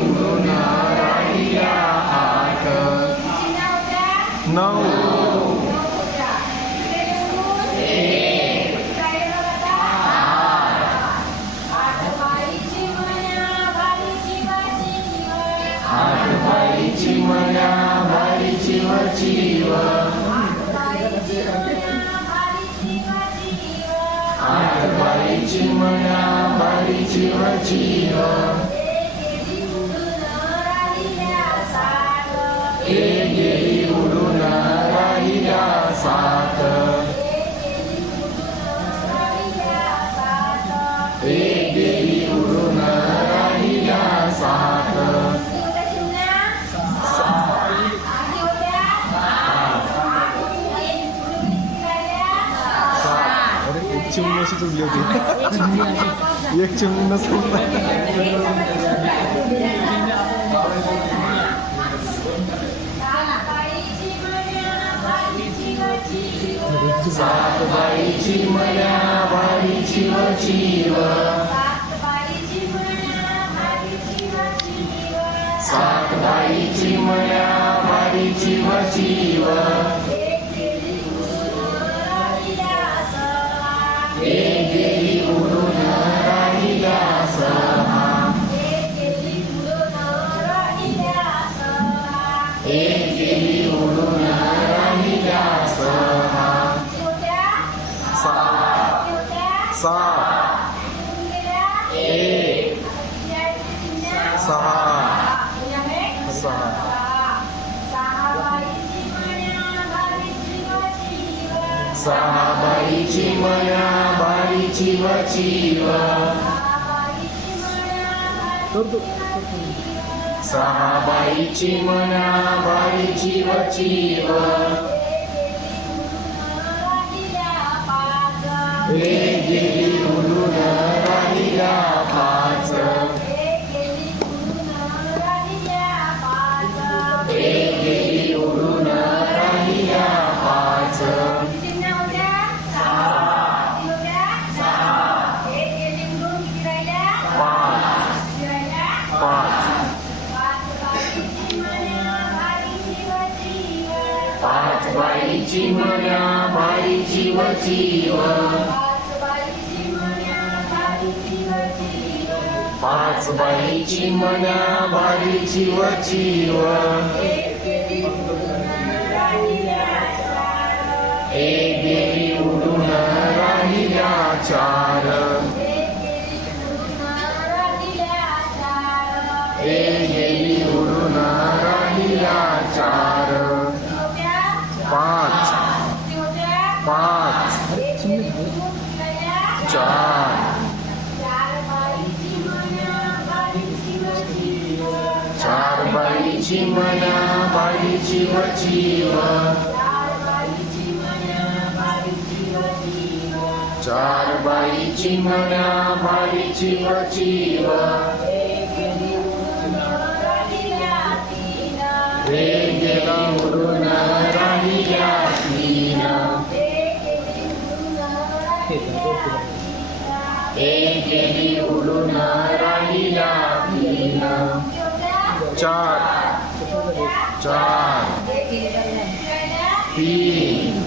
उडून राहिल्या आठ. 9 आठ बाईची मन्या बारीची वचीव. आठ बाईची मन्या बारीची वचीव. एक गेली उडून राहिल्या सात. एक गेली उडून राहिल्या सात. एक चिमणी अशी तुटली होती. एक चिमणी नसेल. सात बाईची मन्या बारीची वचीव. सात बाईची मन्या बारीची वचीव. एक गेली उडून राहिल्या सहा. एक गेली उडून राहिल्या सहा. सात एक सहा. सहा बाईची मन्या बारीची वचीव. सहा बाईची मन्या बारीची वचीव. एक गेली उडून राहिल्या पाच. एक गेली उडून राहिल्या पाच. पाच बाईची मन्या बारीची वचीव. पाच बाईची मन्या बारीची वचीव. एक गेली उडून राहिल्या चार. एक गेली उडून राहिल्या चार. पाच पाच चार. चार बाईची मन्या बारीची वचीव. चार बाईची मन्या बारीची वचीव. एक गेली उडून राहिल्या तीन. एक गेली उडून राहिल्या तीन. चार चार तीन.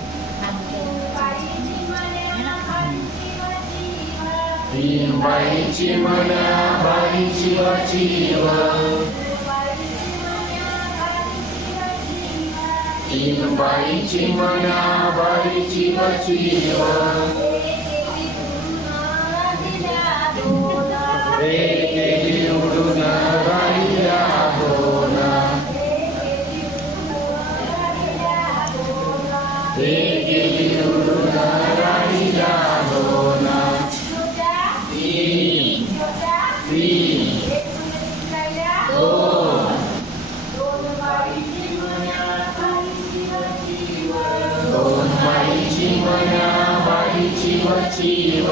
तीन बाईची मन्या बारीची वचीव. तीन बाईची मन्या बारीची वचीव. एक गेली उडून राहिल्या दोन. एक गेली उडून राहिल्या दोन. तीन तीन दोन. दोन बाईची मन्या बारीची वचीव.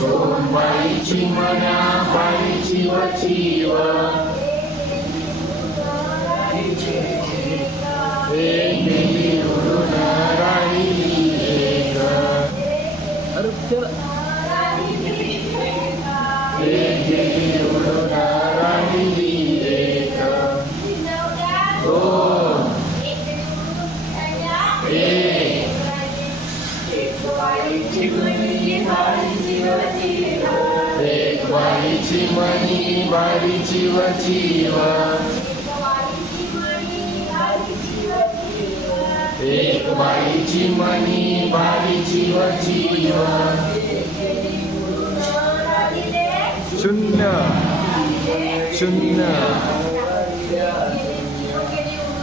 दोन बाईची मन्या बारीची वचीव. एक गेली उडून राहिली एक. एक दिली उडून राहिली एक. दोन. एक. एक बाईची मणी बारीची व जीव. एक बाईची मणी बारीची व जीव. शून्य शून्य